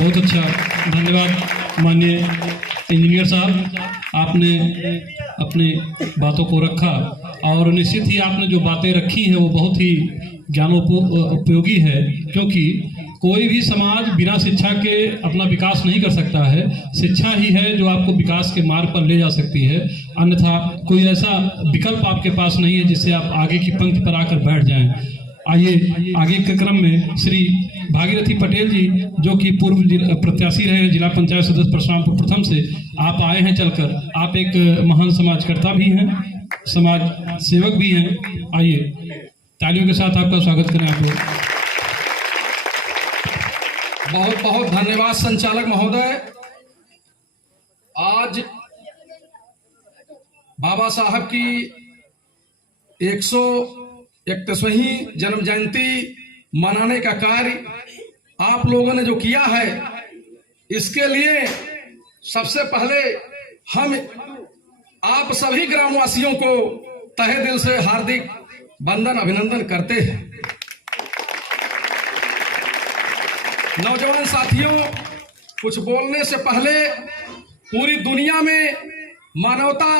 बहुत अच्छा, धन्यवाद माननीय इंजीनियर साहब, आपने अपनी बातों को रखा और निश्चित ही आपने जो बातें रखी हैं वो बहुत ही ज्ञानोपयोगी है, क्योंकि कोई भी समाज बिना शिक्षा के अपना विकास नहीं कर सकता है। शिक्षा ही है जो आपको विकास के मार्ग पर ले जा सकती है, अन्यथा कोई ऐसा विकल्प आपके पास नहीं है जिससे आप आगे की पंक्ति पर आकर बैठ जाएं। आइए आगे के क्रम में श्री भागीरथी पटेल जी, जो कि पूर्व प्रत्याशी रहे हैं जिला पंचायत सदस्य परशुरामपुर प्रथम से, आप आए हैं चलकर। आप एक महान समाजकर्ता भी हैं, समाज सेवक भी हैं। आइए तालियों के साथ आपका स्वागत करें आप लोग। बहुत बहुत धन्यवाद संचालक महोदय। आज बाबा साहब की 131वीं जन्म जयंती मनाने का कार्य आप लोगों ने जो किया है, इसके लिए सबसे पहले हम आप सभी ग्रामवासियों को तहे दिल से हार्दिक वंदन अभिनंदन करते हैं। नौजवान साथियों, कुछ बोलने से पहले पूरी दुनिया में मानवता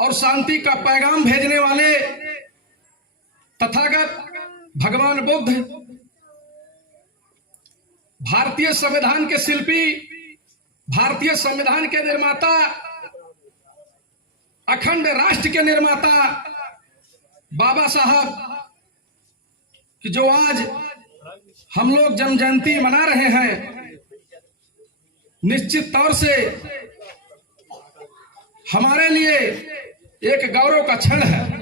और शांति का पैगाम भेजने वाले तथागत भगवान बुद्ध, भारतीय संविधान के शिल्पी, भारतीय संविधान के निर्माता, अखंड राष्ट्र के निर्माता बाबा साहब की जो आज हम लोग जन्म जयंती मना रहे हैं, निश्चित तौर से हमारे लिए एक गौरव का क्षण है।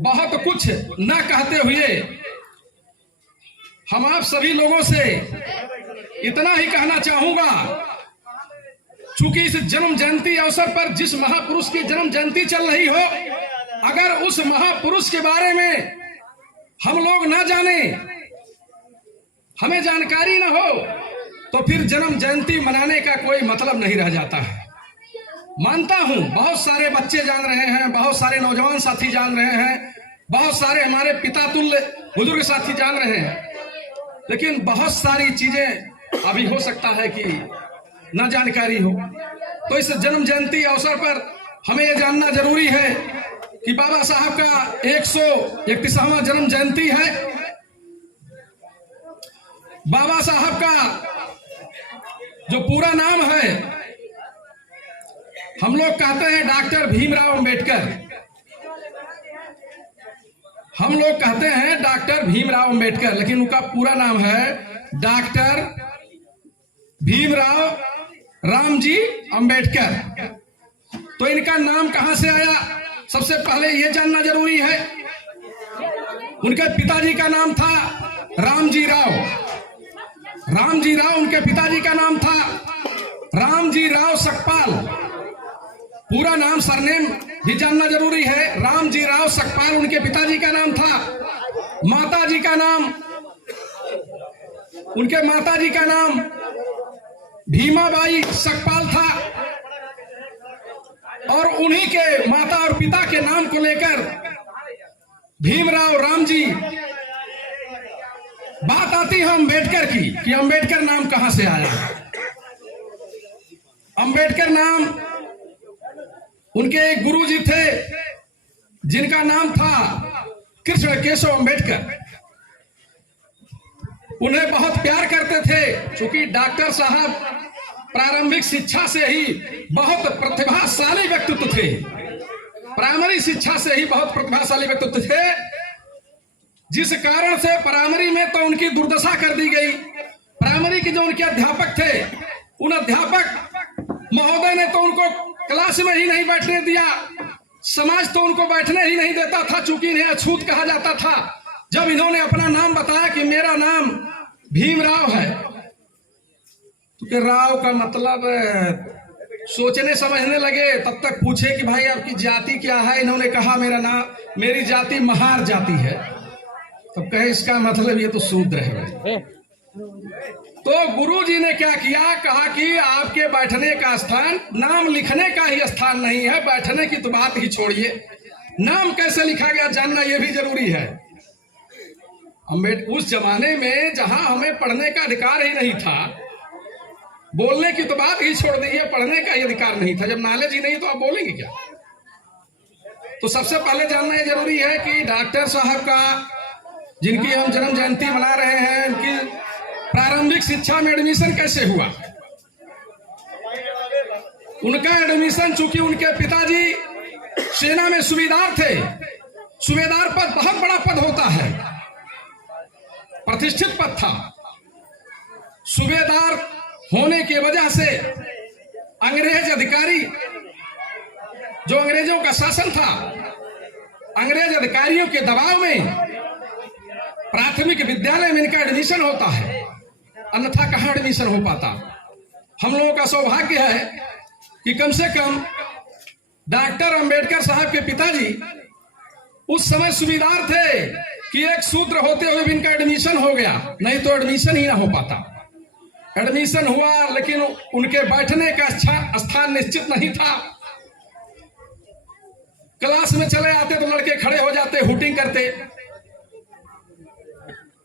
बहुत कुछ न कहते हुए हम आप सभी लोगों से इतना ही कहना चाहूंगा, चूंकि इस जन्म जयंती अवसर पर जिस महापुरुष की जन्म जयंती चल रही हो, अगर उस महापुरुष के बारे में हम लोग ना जाने, हमें जानकारी ना हो, तो फिर जन्म जयंती मनाने का कोई मतलब नहीं रह जाता है। मानता हूं बहुत सारे बच्चे जान रहे हैं, बहुत सारे नौजवान साथी जान रहे हैं, बहुत सारे हमारे पिता तुल्य बुजुर्ग साथी जान रहे हैं, लेकिन बहुत सारी चीजें अभी हो सकता है कि ना जानकारी हो। तो इस जन्म जयंती अवसर पर हमें यह जानना जरूरी है कि बाबा साहब का 131वां जन्म जयंती है। बाबा साहब का जो पूरा नाम है, हम लोग कहते हैं डॉक्टर भीमराव अंबेडकर। हम लोग कहते हैं डॉक्टर भीमराव अंबेडकर, लेकिन उनका पूरा नाम है डॉक्टर भीमराव रामजी अंबेडकर। तो इनका नाम कहां से आया, सबसे पहले यह जानना जरूरी है। उनके पिताजी का नाम था रामजी राव। रामजी राव उनके पिताजी का नाम था, रामजी राव सकपाल। पूरा नाम सरनेम भी जानना जरूरी है। रामजी राव सकपाल उनके पिताजी का नाम था। माताजी का नाम, उनके माताजी का नाम भीमाबाई सकपाल था, और उन्हीं के माता और पिता के नाम को लेकर भीमराव रामजी। बात आती है अंबेडकर की कि अंबेडकर नाम कहां से आया। अंबेडकर नाम उनके एक गुरुजी थे जिनका नाम था कृष्ण केशव अंबेडकर। उन्हें बहुत प्यार करते थे, क्योंकि डॉक्टर साहब प्रारंभिक शिक्षा से ही बहुत प्रतिभाशाली व्यक्तित्व थे। प्राइमरी शिक्षा से ही बहुत प्रतिभाशाली व्यक्तित्व थे, जिस कारण से प्राइमरी में तो उनकी दुर्दशा कर दी गई। प्राइमरी के जो उनके अध्यापक थे, उन अध्यापक महोदय ने तो उनको क्लास में ही नहीं बैठने दिया। समाज तो उनको बैठने ही नहीं देता था, चूंकि इन्हें अछूत कहा जाता था। जब इन्होंने अपना नाम बताया कि मेरा नाम भीमराव है, तो राव का मतलब सोचने समझने लगे। तब तक पूछे कि भाई आपकी जाति क्या है। इन्होंने कहा मेरी जाति महार जाति है। तब कहे इसका मतलब ये तो शूद्र है। तो गुरुजी ने क्या किया, कहा कि आपके बैठने का स्थान नाम लिखने का ही स्थान नहीं है, बैठने की तो बात ही छोड़िए, नाम कैसे लिखा गया जानना यह भी जरूरी है। उस जमाने में जहां हमें पढ़ने का अधिकार ही नहीं था, बोलने की तो बात ही छोड़ दी है, पढ़ने का ही अधिकार नहीं था। जब नॉलेज ही नहीं तो आप बोलेंगे क्या? तो सबसे पहले जानना ये जरूरी है कि डॉक्टर साहब का, जिनकी हम जन्म जयंती मना रहे हैं, उनकी प्रारंभिक शिक्षा में एडमिशन कैसे हुआ। उनका एडमिशन, चूंकि उनके पिताजी सेना में सूबेदार थे, सूबेदार पद बहुत बड़ा पद होता है, प्रतिष्ठित पद था। सूबेदार होने की वजह से अंग्रेज अधिकारी, जो अंग्रेजों का शासन था, अंग्रेज अधिकारियों के दबाव में प्राथमिक विद्यालय में इनका एडमिशन होता है, अन्यथा कहां एडमिशन हो पाता। हम लोगों का सौभाग्य है कि कम से कम डॉक्टर अंबेडकर साहब के पिताजी उस समय सूबेदार थे कि एक सूत्र होते हुए भी इनका एडमिशन हो गया, नहीं तो एडमिशन ही ना हो पाता। एडमिशन हुआ, लेकिन उनके बैठने का स्थान निश्चित नहीं था। क्लास में चले आते तो लड़के खड़े हो जाते, हुटिंग करते।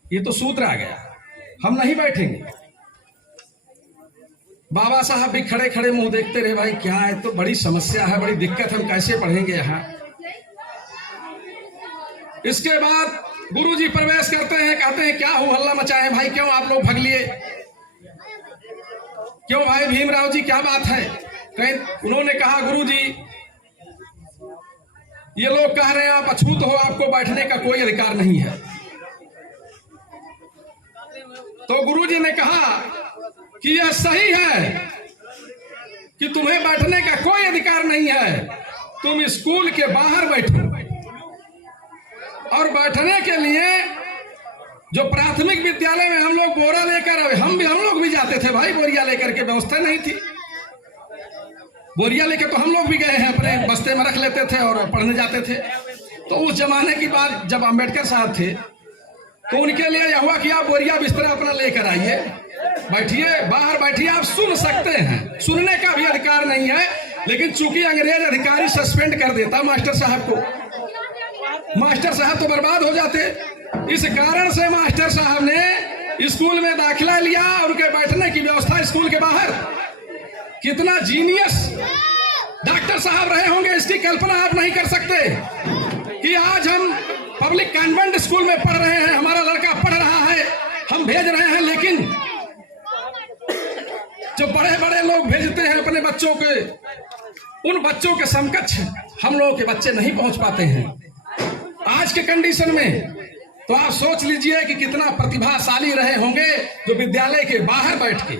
ये तो सूत्र आ गया, हम नहीं बैठेंगे। बाबा साहब भी खड़े खड़े मुंह देखते रहे, भाई क्या है, तो बड़ी समस्या है, बड़ी दिक्कत, हम कैसे पढ़ेंगे यहां। इसके बाद गुरुजी प्रवेश करते हैं, कहते हैं क्या हो हल्ला मचाए भाई, क्यों आप लोग भाग लिए, क्यों भाई भीमराव जी क्या बात है। कहीं उन्होंने कहा गुरुजी ये लोग कह रहे हैं आप अछूत हो, आपको बैठने का कोई अधिकार नहीं है। तो गुरुजी ने कहा कि यह सही है कि तुम्हें बैठने का कोई अधिकार नहीं है, तुम स्कूल के बाहर बैठो। और बैठने के लिए जो प्राथमिक विद्यालय में हम लोग बोरा लेकर, हम लोग भी जाते थे भाई, बोरिया लेकर के व्यवस्था नहीं थी। बोरिया लेकर तो हम लोग भी गए हैं, अपने बस्ते में रख लेते थे और पढ़ने जाते थे। तो उस जमाने की बात, जब अंबेडकर साहब थे तो उनके लिए यह हुआ कि आप बोरिया बिस्तर अपना लेकर आइए, बैठिए, बाहर बैठिए, आप सुन सकते हैं, सुनने का भी अधिकार नहीं है। लेकिन चूंकि अंग्रेज अधिकारी सस्पेंड कर देता मास्टर साहब को, मास्टर साहब तो बर्बाद हो जाते। इस कारण से मास्टर साहब ने स्कूल में दाखिला लिया, उनके बैठने की व्यवस्था स्कूल के बाहर। कितना जीनियस डॉक्टर साहब रहे होंगे, इसकी कल्पना आप नहीं कर सकते कि आज हम पब्लिक कॉन्वेंट स्कूल में पढ़ रहे हैं, हमारा लड़का पढ़ रहा है, हम भेज रहे हैं, लेकिन जो बड़े बड़े लोग भेजते हैं अपने बच्चों के, उन बच्चों के समकक्ष हम लोगों के बच्चे नहीं पहुंच पाते हैं आज के कंडीशन में। तो आप सोच लीजिए कि कितना प्रतिभाशाली रहे होंगे जो विद्यालय के बाहर बैठ के।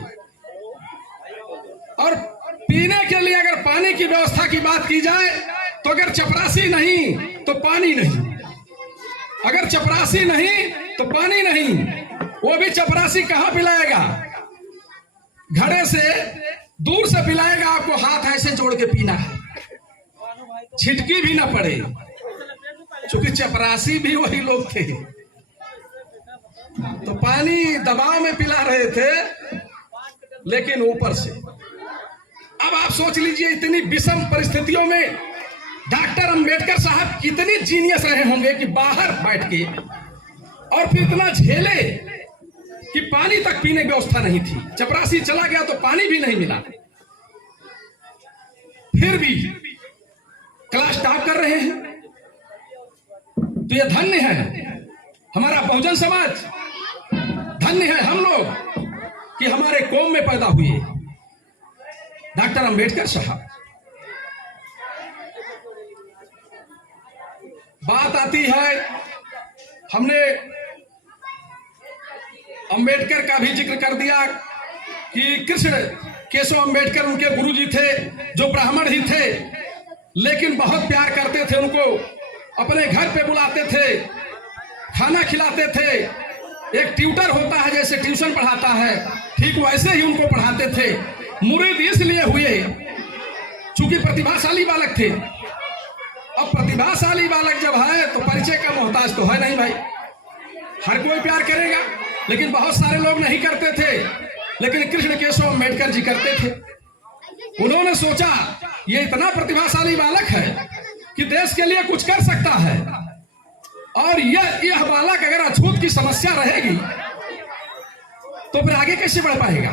और पीने के लिए अगर पानी की व्यवस्था की बात की जाए तो अगर चपरासी नहीं तो पानी नहीं, अगर चपरासी नहीं तो पानी नहीं। वो भी चपरासी कहां पिलाएगा, घड़े से दूर से पिलाएगा, आपको हाथ ऐसे जोड़ के पीना है, छिटकी भी ना पड़े, क्योंकि चपरासी भी वही लोग थे। तो पानी दबाव में पिला रहे थे, लेकिन ऊपर से। अब आप सोच लीजिए इतनी विषम परिस्थितियों में डॉक्टर अंबेडकर साहब कितने जीनियस रहे होंगे कि बाहर बैठ के, और फिर इतना झेले कि पानी तक पीने की व्यवस्था नहीं थी। चपरासी चला गया तो पानी भी नहीं मिला, फिर भी क्लास टॉप कर रहे हैं। तो यह धन्य है हमारा बहुजन समाज, धन्य है हम लोग कि हमारे कौम में पैदा हुए डॉक्टर अंबेडकर साहब। बात आती है, हमने अंबेडकर का भी जिक्र कर दिया कि कृष्ण केशव अंबेडकर उनके गुरुजी थे, जो ब्राह्मण ही थे, लेकिन बहुत प्यार करते थे उनको, अपने घर पे बुलाते थे, खाना खिलाते थे। एक ट्यूटर होता है जैसे ट्यूशन पढ़ाता है, ठीक वैसे ही उनको पढ़ाते थे। मुरीद इसलिए हुए चूंकि प्रतिभाशाली बालक थे। अब प्रतिभाशाली बालक जब है तो परिचय का मोहताज तो है नहीं भाई, हर कोई प्यार करेगा, लेकिन बहुत सारे लोग नहीं करते थे, लेकिन कृष्ण केशव अंबेडकर जी करते थे। उन्होंने सोचा ये इतना प्रतिभाशाली बालक है कि देश के लिए कुछ कर सकता है, और यह बालक अगर अछूत की समस्या रहेगी तो फिर आगे कैसे बढ़ पाएगा।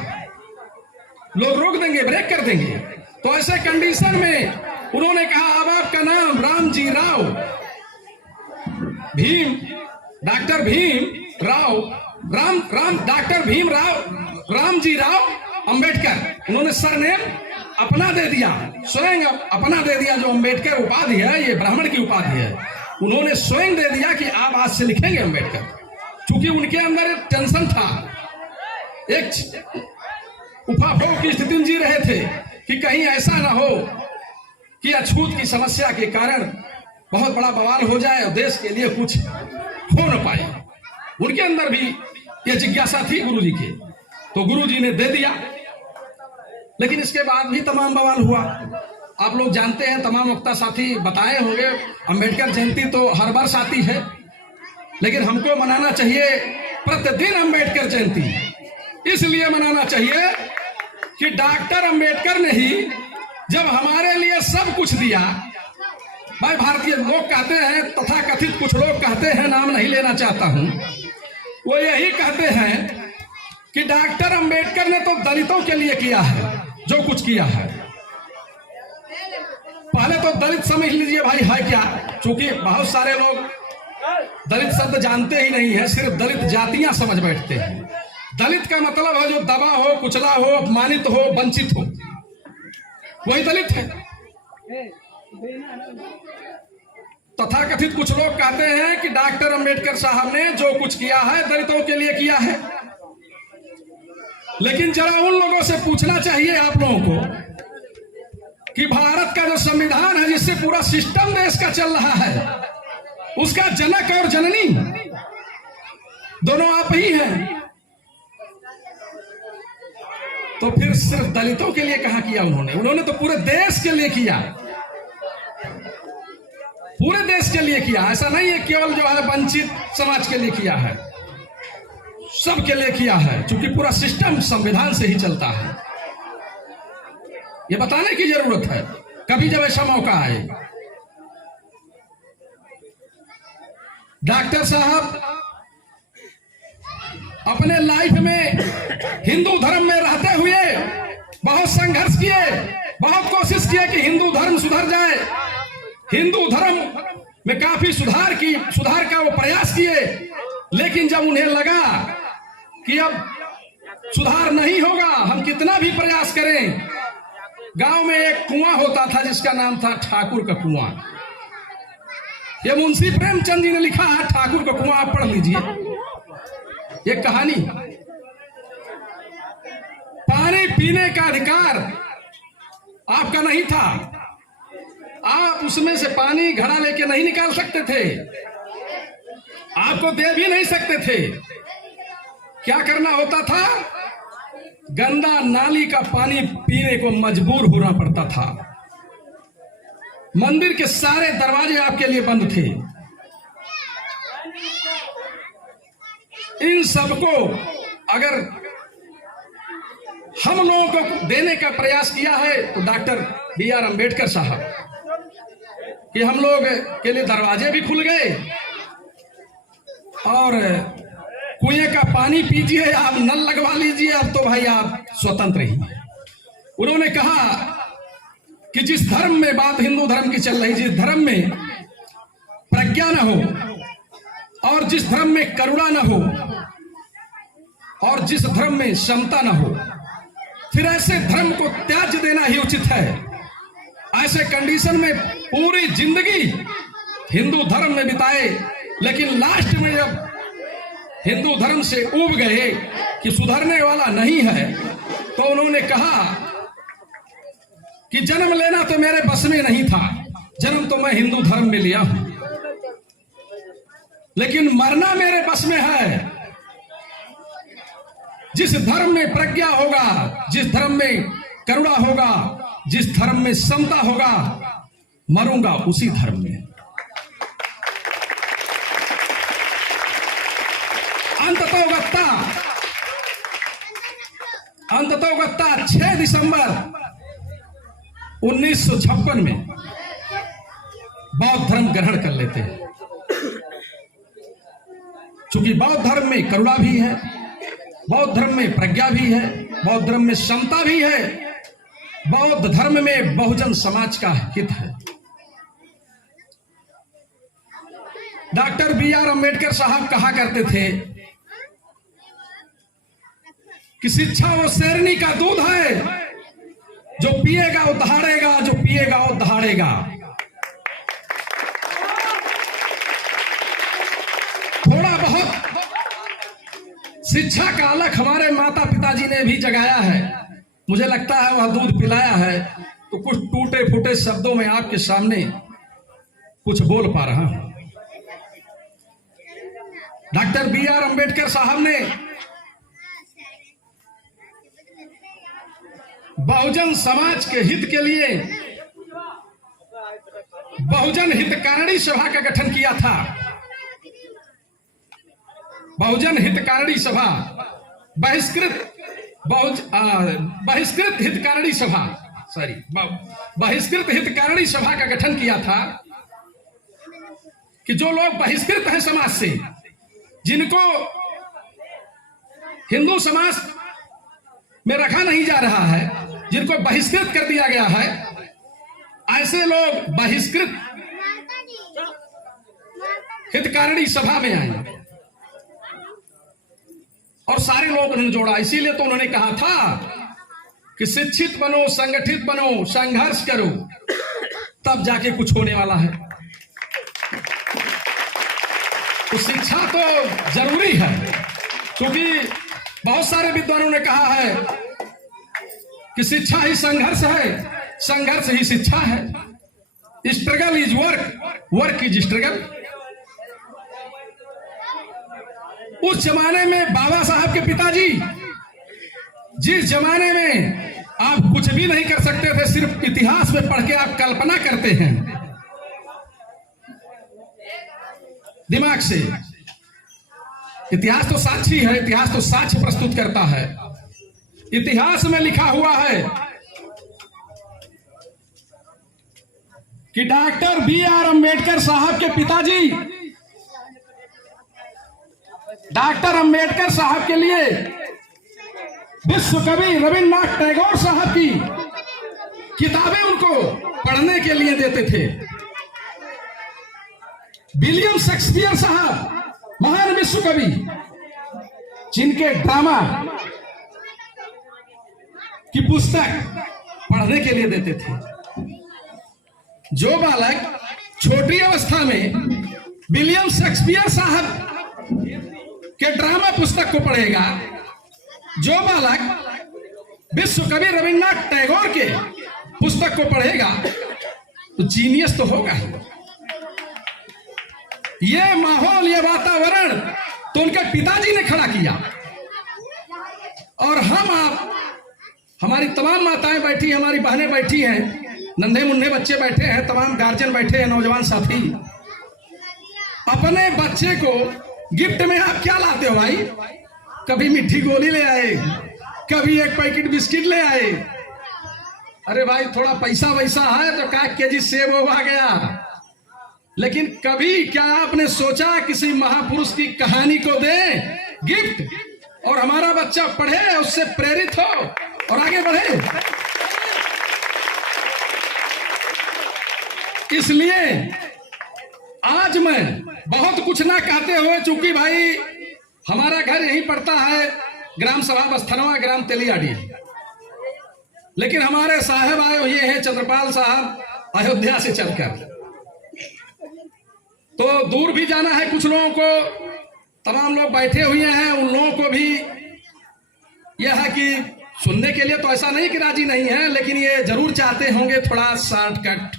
लोग रोक देंगे, ब्रेक कर देंगे। तो ऐसे कंडीशन में उन्होंने कहा अब आपका नाम रामजी राव, भीम, डॉक्टर भीम राव, डॉक्टर भीम राव, रामजी राव अंबेडकर। उन्होंने सरनेम अपना दे दिया, स्वयं अपना दे दिया। जो अंबेडकर उपाधि है ये ब्राह्मण की उपाधि है, उन्होंने स्वयं दे दिया कि आप आज से लिखेंगे अंबेडकर। क्योंकि उनके अंदर एक टेंशन था, एक उफाफों की स्थिति में जी रहे थे कि कहीं ऐसा ना हो कि अछूत की समस्या के कारण बहुत बड़ा बवाल हो जाए और देश के लिए कुछ हो न पाए। उनके अंदर भी यह जिज्ञासा थी गुरुजी के, तो गुरुजी ने दे दिया। लेकिन इसके बाद भी तमाम बवाल हुआ। आप लोग जानते हैं, तमाम वक्ता साथी बताए होंगे, अंबेडकर जयंती तो हर वर्ष आती है, लेकिन हमको मनाना चाहिए प्रतिदिन अंबेडकर जयंती। इसलिए मनाना चाहिए कि डॉक्टर अंबेडकर ने ही जब हमारे लिए सब कुछ दिया। भाई भारतीय लोग कहते हैं, तथा कथित कुछ लोग कहते हैं, नाम नहीं लेना चाहता हूं, वो यही कहते हैं कि डॉक्टर अंबेडकर ने तो दलितों के लिए किया है जो कुछ किया है। पहले तो दलित समझ लीजिए भाई है क्या, क्योंकि बहुत सारे लोग दलित शब्द जानते ही नहीं है, सिर्फ दलित जातियां समझ बैठते हैं। दलित का मतलब है जो दबा हो, कुचला हो, अपमानित हो, वंचित हो, वही दलित है। तथाकथित कुछ लोग कहते हैं कि डॉक्टर अंबेडकर साहब ने जो कुछ किया है दलितों के लिए किया है। लेकिन जरा उन लोगों से पूछना चाहिए आप लोगों को कि भारत का जो संविधान है, जिससे पूरा सिस्टम देश का चल रहा है, उसका जनक और जननी दोनों आप ही हैं। तो फिर सिर्फ दलितों के लिए कहां किया उन्होंने? उन्होंने तो पूरे देश के लिए किया, पूरे देश के लिए किया। ऐसा नहीं है केवल जो है वंचित समाज के लिए किया है, सबके लिए किया है, क्योंकि पूरा सिस्टम संविधान से ही चलता है। ये बताने की जरूरत है कभी जब ऐसा मौका आए। डॉक्टर साहब अपने लाइफ में हिंदू धर्म में रहते हुए बहुत संघर्ष किए, बहुत कोशिश किए कि हिंदू धर्म सुधर जाए। हिंदू धर्म में काफी सुधार का वो प्रयास किए। लेकिन जब उन्हें लगा कि अब सुधार नहीं होगा, हम कितना भी प्रयास करें, गांव में एक कुआं होता था जिसका नाम था ठाकुर का कुआं। ये मुंशी प्रेमचंद जी ने लिखा है, ठाकुर का कुआं, आप पढ़ लीजिए ये कहानी। पानी पीने का अधिकार आपका नहीं था, आप उसमें से पानी घड़ा लेके नहीं निकाल सकते थे, आपको दे भी नहीं सकते थे। क्या करना होता था? गंदा नाली का पानी पीने को मजबूर होना पड़ता था। मंदिर के सारे दरवाजे आपके लिए बंद थे। इन सबको अगर हम लोगों को देने का प्रयास किया है तो डॉक्टर B.R. अंबेडकर साहब कि हम लोग के लिए दरवाजे भी खुल गए और कुएं का पानी पीजिए, आप नल लगवा लीजिए, अब तो भाई आप स्वतंत्र ही। उन्होंने कहा कि जिस धर्म में बात हिंदू धर्म की चल रही, जिस धर्म में प्रज्ञा न हो और जिस धर्म में करुणा न हो और जिस धर्म में समता न हो, फिर ऐसे धर्म को त्याज देना ही उचित है। ऐसे कंडीशन में पूरी जिंदगी हिंदू धर्म में बिताए, लेकिन लास्ट में जब हिंदू धर्म से ऊब गए कि सुधरने वाला नहीं है, तो उन्होंने कहा कि जन्म लेना तो मेरे बस में नहीं था, जन्म तो मैं हिंदू धर्म में लिया हूं, लेकिन मरना मेरे बस में है। जिस धर्म में प्रज्ञा होगा, जिस धर्म में करुणा होगा, जिस धर्म में समता होगा, मरूंगा उसी धर्म में। अंततोगत्ता 6 दिसंबर 1956 में बौद्ध धर्म ग्रहण कर लेते हैं। चूंकि बौद्ध धर्म में करुणा भी है, बौद्ध धर्म में प्रज्ञा भी है, बौद्ध धर्म में समता भी है, बौद्ध धर्म में बहुजन समाज का हित है। Doctor B R. अम्बेडकर साहब कहा करते थे कि शिक्षा वो शेरनी का दूध है, जो पिएगा वो दहाड़ेगा, जो पिएगा वो दहाड़ेगा। थोड़ा बहुत शिक्षा का अलग हमारे माता पिताजी ने भी जगाया है। मुझे लगता है वह दूध पिलाया है तो कुछ टूटे फूटे शब्दों में आपके सामने कुछ बोल पा रहा हूं। Doctor B R. अम्बेडकर साहब ने बहुजन समाज के हित के लिए बहुजन हितकारिणी सभा का गठन किया था। बहुजन हितकारिणी सभा, बहिष्कृत हितकारिणी सभा, बहिष्कृत हितकारिणी सभा का गठन किया था कि जो लोग बहिष्कृत हैं समाज से, जिनको हिंदू समाज में रखा नहीं जा रहा है, जिनको बहिष्कृत कर दिया गया है, ऐसे लोग बहिष्कृत हितकारिणी सभा में आए और सारे लोग उन्होंने जोड़ा। इसीलिए तो उन्होंने कहा था कि शिक्षित बनो, संगठित बनो, संघर्ष करो, तब जाके कुछ होने वाला है। तो शिक्षा तो जरूरी है, क्योंकि बहुत सारे विद्वानों ने कहा है कि शिक्षा ही संघर्ष है, संघर्ष ही शिक्षा है। Struggle is work, work is struggle. उस जमाने में बाबा साहब के पिताजी, जिस जमाने में आप कुछ भी नहीं कर सकते थे, सिर्फ इतिहास में पढ़ के आप कल्पना करते हैं दिमाग से। इतिहास तो साक्षी है, इतिहास तो साक्ष्य प्रस्तुत करता है। इतिहास में लिखा हुआ है कि डॉक्टर बी.आर. अम्बेडकर साहब के पिताजी, डॉक्टर अम्बेडकर साहब के लिए विश्व कवि रविन्द्रनाथ टैगोर साहब की किताबें उनको पढ़ने के लिए देते थे। विलियम शेक्सपियर साहब, महान विश्व कवि, जिनके ड्रामा की पुस्तक पढ़ने के लिए देते थे। जो बालक छोटी अवस्था में विलियम शेक्सपियर साहब के ड्रामा पुस्तक को पढ़ेगा, जो बालक विश्व कवि रविन्द्रनाथ टैगोर के पुस्तक को पढ़ेगा, तो जीनियस तो होगा ही। ये माहौल, ये वातावरण तो उनके पिताजी ने खड़ा किया। और हम आप, हमारी तमाम माताएं बैठी, हमारी बहनें बैठी हैं, नन्हे मुन्ने बच्चे बैठे हैं, तमाम गार्जियन बैठे हैं, नौजवान साथी। अपने बच्चे को गिफ्ट में आप क्या लाते हो भाई? कभी मीठी गोली ले आए, कभी एक पैकेट बिस्किट ले आए। अरे भाई थोड़ा पैसा वैसा है तो का केजी सेब वो आ गया। लेकिन कभी क्या आपने सोचा किसी महापुरुष की कहानी को दें गिफ्ट, और हमारा बच्चा पढ़े, उससे प्रेरित हो और आगे बढ़े? इसलिए आज मैं बहुत कुछ ना कहते हुए, चूंकि भाई हमारा घर यहीं पड़ता है, ग्राम सभा बस्थनवा, ग्राम तेलियाडी, लेकिन हमारे साहब आए हुए हैं चंद्रपाल साहब अयोध्या से चलकर। तो दूर भी जाना है कुछ लोगों को, तमाम लोग बैठे हुए हैं, उन लोगों को भी यह है कि सुनने के लिए तो ऐसा नहीं कि राजी नहीं है, लेकिन ये जरूर चाहते होंगे थोड़ा शॉर्टकट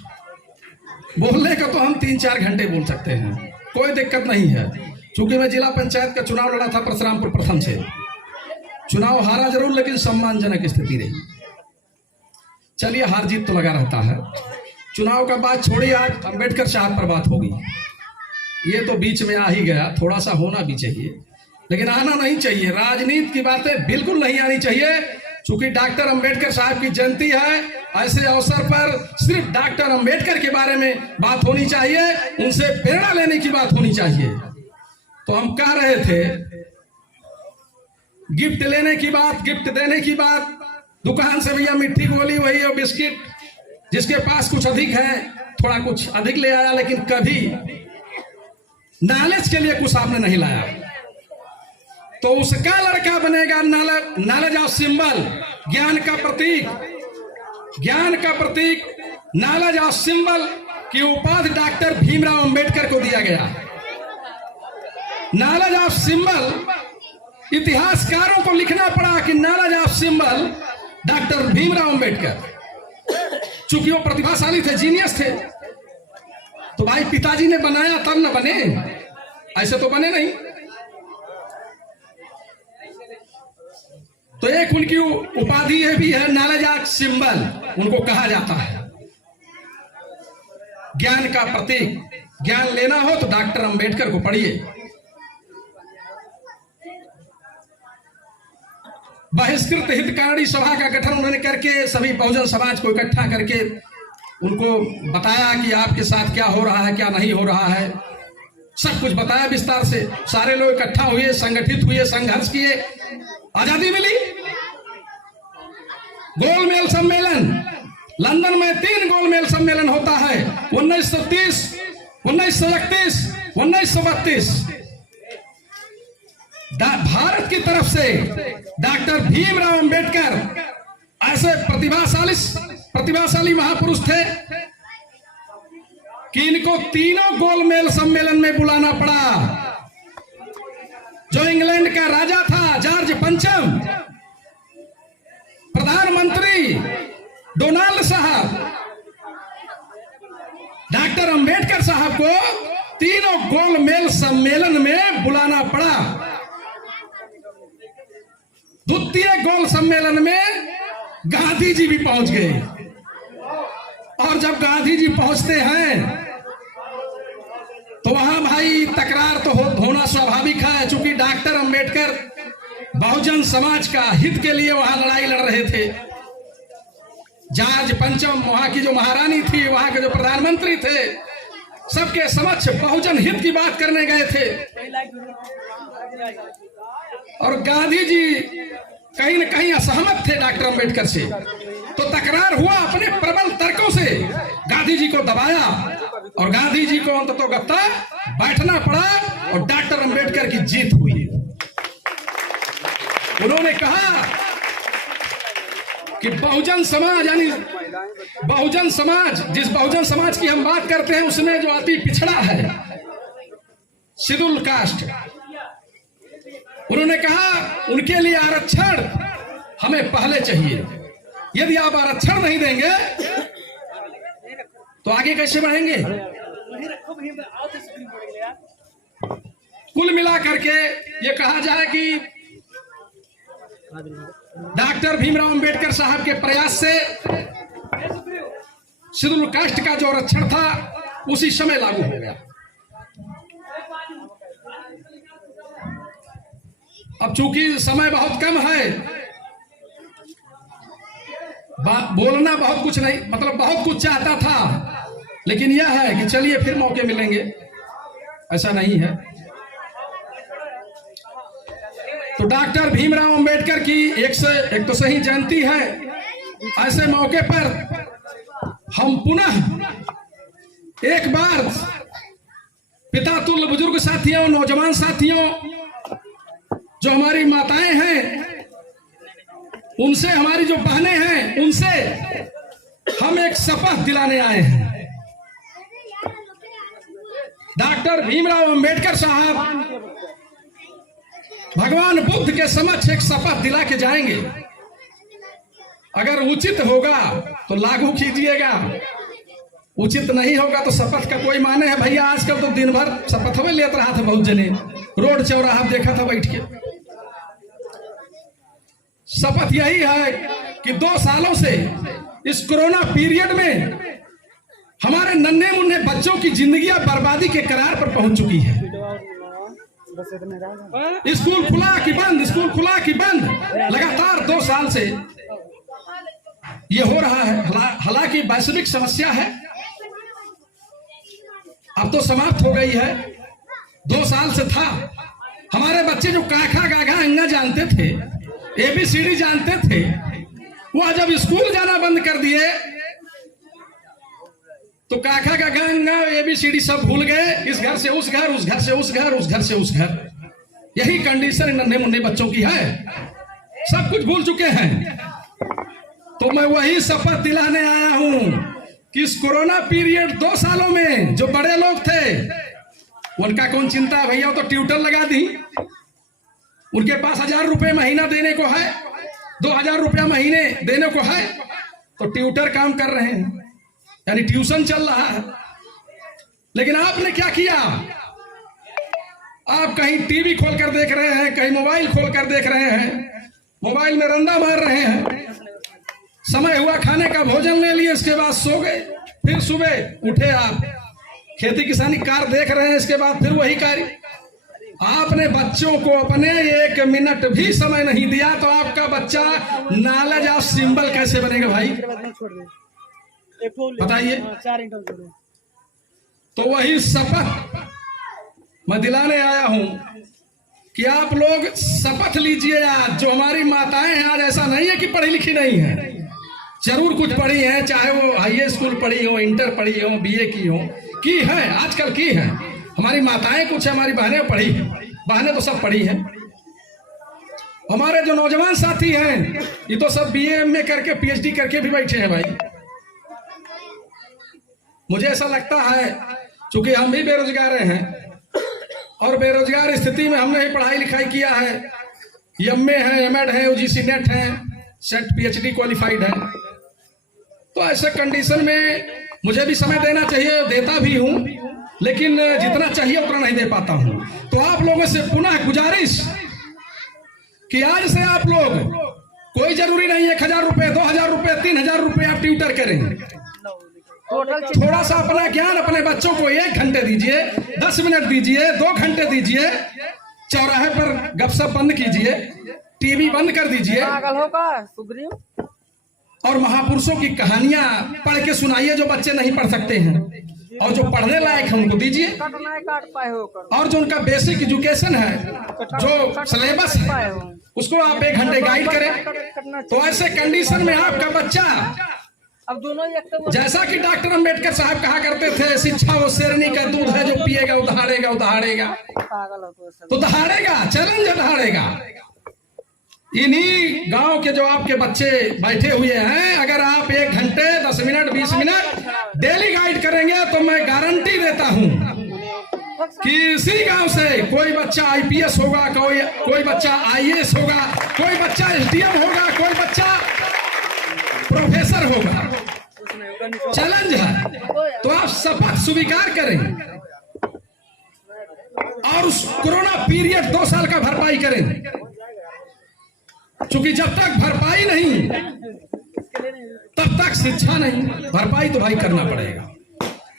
बोलने का। तो हम 3-4 घंटे बोल सकते हैं, कोई दिक्कत नहीं है। चूंकि मैं जिला पंचायत का चुनाव लड़ा था परशुरामपुर प्रथम से, चुनाव हारा जरूर, लेकिन सम्मानजनक स्थिति रही। चलिए, हार जीत तो लगा रहता है। चुनाव का बात छोड़िए, आज अम्बेडकर साहब पर बात होगी। ये तो बीच में आ ही गया, थोड़ा सा होना भी चाहिए, लेकिन आना नहीं चाहिए। राजनीति की बातें बिल्कुल नहीं आनी चाहिए। चूंकि डॉक्टर अम्बेडकर साहब की जयंती है, ऐसे अवसर पर सिर्फ डॉक्टर अम्बेडकर के बारे में बात होनी चाहिए, उनसे प्रेरणा लेने की बात होनी चाहिए। तो हम कह रहे थे, गिफ्ट लेने की बात, गिफ्ट देने की बात, दुकान से भैया मिट्टी गोली वही और बिस्किट, जिसके पास कुछ अधिक है थोड़ा कुछ अधिक ले आया, लेकिन कभी नॉलेज के लिए कुछ आपने नहीं लाया, तो उसका लड़का बनेगा नॉलेज ऑफ सिंबल, ज्ञान का प्रतीक, ज्ञान का प्रतीक, नॉलेज ऑफ सिंबल की उपाधि डॉक्टर भीमराव अंबेडकर को दिया गया। नॉलेज ऑफ सिंबल इतिहासकारों को लिखना पड़ा कि knowledge of symbol doctor Bhimrao Ambedkar, चूंकि वो प्रतिभाशाली थे, जीनियस थे, तो भाई पिताजी ने बनाया तब न बने, ऐसे तो बने नहीं। तो एक उनकी उपाधि है भी है नॉलेज ऑफ सिंबल, उनको कहा जाता है ज्ञान का प्रतीक। ज्ञान लेना हो तो डॉक्टर अंबेडकर को पढ़िए। बहिष्कृत हितकारी सभा का गठन उन्होंने करके सभी बहुजन समाज को इकट्ठा करके उनको बताया कि आपके साथ क्या हो रहा है, क्या नहीं हो रहा है, सब कुछ बताया विस्तार से। सारे लोग इकट्ठा हुए, संगठित हुए, संघर्ष किए, आजादी मिली। गोलमेज सम्मेलन, लंदन में 3 गोलमेज सम्मेलन होता है, 1930, 1931, 1932। भारत की तरफ से डॉक्टर भीमराव अंबेडकर ऐसे प्रतिभाशाली महापुरुष थे कि इनको तीनों गोलमेज सम्मेलन में बुलाना पड़ा। जो इंग्लैंड का राजा था जॉर्ज पंचम, प्रधानमंत्री डोनाल्ड साहब, डॉक्टर अंबेडकर साहब को तीनों गोलमेज सम्मेलन में बुलाना पड़ा। द्वितीय गोल सम्मेलन में गांधी जी भी पहुंच गए, और जब गांधी जी पहुंचते हैं तो वहां भाई तकरार तो होना स्वाभाविक है, चूंकि डॉक्टर अंबेडकर बहुजन समाज का हित के लिए वहां लड़ाई लड़ रहे थे। जॉर्ज पंचम वहां की जो महारानी थी, वहां के जो प्रधानमंत्री थे, सबके समक्ष बहुजन हित की बात करने गए थे। और गांधी जी कहीं न कहीं असहमत थे डॉक्टर अंबेडकर से, तो तकरार हुआ। अपने प्रबल तर्कों से गांधी जी को दबाया और गांधी जी को अंततोगत्ता बैठना पड़ा और डॉक्टर अंबेडकर की जीत हुई। उन्होंने कहा कि बहुजन समाज, यानी बहुजन समाज, जिस बहुजन समाज की हम बात करते हैं उसमें जो अति पिछड़ा है, शेड्यूल कास्ट, उन्होंने कहा उनके लिए आरक्षण हमें पहले चाहिए। यदि आप आरक्षण नहीं देंगे तो आगे कैसे बढ़ेंगे। कुल मिलाकर के ये कहा जाए कि डॉक्टर भीमराव अंबेडकर साहब के प्रयास से शेड्यूल कास्ट का जो आरक्षण था उसी समय लागू हो गया। अब चूंकि समय बहुत कम है, बोलना बहुत कुछ नहीं, मतलब बहुत कुछ चाहता था, लेकिन यह है कि चलिए फिर मौके मिलेंगे, ऐसा नहीं है। तो डॉक्टर भीमराव अंबेडकर की एक तो सही जयंती है। ऐसे मौके पर हम पुनः एक बार पिता तुल्य बुजुर्ग साथियों, नौजवान साथियों, जो हमारी माताएं हैं, उनसे, हमारी जो बहनें हैं, उनसे हम एक शपथ दिलाने आए हैं। डॉक्टर भीमराव अंबेडकर साहब भगवान बुद्ध के समक्ष एक शपथ दिला के जाएंगे। अगर उचित होगा तो लागू कीजिएगा, उचित नहीं होगा तो शपथ का कोई माने है। भैया आजकल तो दिन भर शपथ में लेते रहा था, बहुत जने रोड चौराहा देखा था बैठ के। शपथ यही है कि 2 सालों से इस कोरोना पीरियड में हमारे नन्हे मुन्ने बच्चों की जिंदगियां बर्बादी के करार पर पहुंच चुकी है। स्कूल खुला कि बंद, स्कूल खुला कि बंद, लगातार 2 साल से ये हो रहा है। हालांकि वैश्विक समस्या है, अब तो समाप्त हो गई है, 2 साल से था, हमारे बच्चे जो काखा गाघा अंगा जानते थे, ABCD जानते थे, वह जब स्कूल जाना बंद कर दिए तो काखा गाघा अंगा ABCD सब भूल गए। इस घर से उस घर, उस घर से उस घर, उस घर से उस घर। यही कंडीशन नन्हे मुन्ने बच्चों की है, सब कुछ भूल चुके हैं। तो मैं वही शपथ दिलाने आया हूं कि इस कोरोना पीरियड 2 सालों में जो बड़े लोग थे उनका कौन चिंता भैया, तो ट्यूटर लगा दी। उनके पास 1000 रुपए महीना देने को है, 2000 रुपया महीने देने को है, तो ट्यूटर काम कर रहे हैं, यानी ट्यूशन चल रहा है। लेकिन आपने क्या किया? आप कहीं टीवी खोलकर देख रहे हैं, कहीं मोबाइल खोलकर देख रहे हैं, मोबाइल में रंदा मार रहे हैं। समय हुआ खाने का, भोजन ले लिए, इसके बाद सो गए। फिर सुबह उठे, आप खेती किसानी कार देख रहे हैं, इसके बाद फिर वही कार्य। आपने बच्चों को अपने 1 मिनट भी समय नहीं दिया, तो आपका बच्चा नॉलेज ऑफ सिंबल कैसे बनेगा भाई, बताइए। तो वही शपथ मैं दिलाने आया हूं कि आप लोग शपथ लीजिए। आज जो हमारी माताएं हैं, आज ऐसा नहीं है कि पढ़ी लिखी नहीं है, जरूर कुछ पढ़ी है, चाहे वो हाई स्कूल पढ़ी हो, इंटर पढ़ी हो, BA की है, आजकल की है। हमारी माताएं कुछ है, हमारी बहनें पढ़ी है, बहनें तो सब पढ़ी हैं। हमारे जो नौजवान साथी हैं ये तो सब BA MA करके PhD करके भी बैठे हैं भाई। मुझे ऐसा लगता है चूंकि हम भी बेरोजगार हैं और बेरोजगार स्थिति में हमने ही पढ़ाई लिखाई किया है, MA है, MEd है, UGC नेट है, सेट PhD क्वालिफाइड है, तो ऐसे कंडीशन में मुझे भी समय देना चाहिए, देता भी हूं, लेकिन जितना चाहिए उतना नहीं दे पाता हूं। तो आप लोगों से पुनः गुजारिश कि आज से आप लोग, कोई जरूरी नहीं 1000 रुपए, 2000 रुपए, 3000 रुपए आप ट्यूटर करें। थोड़ा सा अपना ज्ञान अपने बच्चों को 1 घंटे दीजिए, 10 मिनट दीजिए, 2 घंटे दीजिए, चौराहे पर गपशप बंद कीजिए, टीवी बंद कर दीजिए और महापुरुषों की कहानियां पढ़ के सुनाइए जो बच्चे नहीं पढ़ सकते हैं, और जो पढ़ने लायक है उनको दीजिए, और जो उनका बेसिक एजुकेशन है, जो सिलेबस है, उसको आप 1 घंटे गाइड करें। तो ऐसे कंडीशन में आपका बच्चा, अब दोनों जैसा कि डॉक्टर अंबेडकर साहब कहा करते थे, शिक्षा वो शेरनी का दूध है, जो पिएगा वो दहाड़ेगा, वो दहाड़ेगा, तो दहाड़ेगा, चैलेंज दहाड़ेगा। इन्हीं गांव के जो आपके बच्चे बैठे हुए हैं, अगर आप 1 घंटे, 10 मिनट, 20 मिनट डेली गाइड करेंगे, तो मैं गारंटी देता हूं कि इसी गांव से कोई बच्चा IPS होगा, कोई बच्चा IAS होगा, कोई बच्चा SDM होगा, कोई बच्चा प्रोफेसर होगा। चैलेंज है, तो आप शपथ स्वीकार करें और उस कोरोना पीरियड 2 साल का भरपाई करें, क्योंकि जब तक भरपाई नहीं तब तक शिक्षा नहीं। भरपाई तो भाई करना पड़ेगा।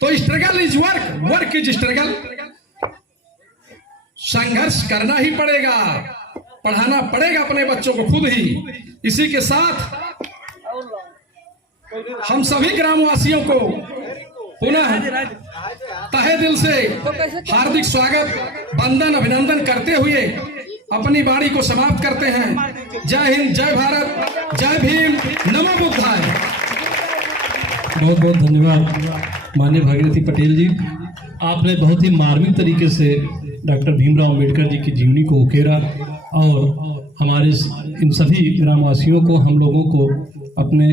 तो struggle is work, work is struggle. संघर्ष करना ही पड़ेगा, पढ़ाना पड़ेगा अपने बच्चों को खुद ही। इसी के साथ हम सभी ग्रामवासियों को पुनः तहे दिल से हार्दिक स्वागत, वंदन, अभिनंदन करते हुए अपनी वाणी को समाप्त करते हैं। जय हिंद, जय भारत, जय भीम, नमो बुद्धाय। बहुत बहुत धन्यवाद माननीय भागीरथी पटेल जी। आपने बहुत ही मार्मिक तरीके से डॉक्टर भीमराव अंबेडकर जी की जीवनी को उकेरा और हमारे इन सभी ग्रामवासियों को, हम लोगों को अपने